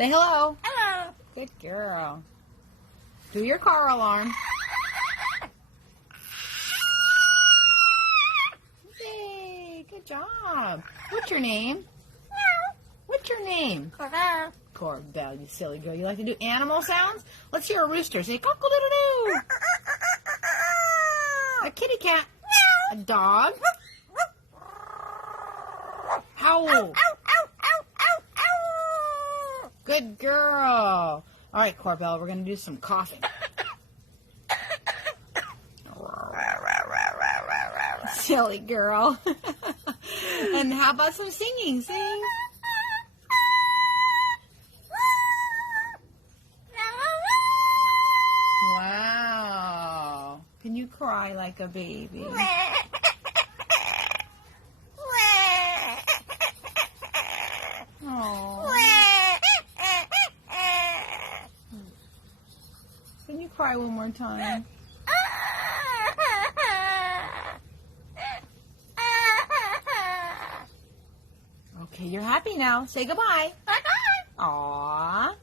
Say hello. Hello. Good girl. Do your car alarm. Yay, good job. What's your name? What's your name? Corbell, you silly girl. You like to do animal sounds? Let's hear a rooster. Say cock-a-doodle-doo. A kitty cat. A dog. Howl. Good girl. All right, Corbell, we're going to do some coughing. Silly girl. And how about some singing? Sing. Wow. Can you cry like a baby? Oh. Can you cry one more time? Okay, you're happy now. Say goodbye. Bye-bye. Aww.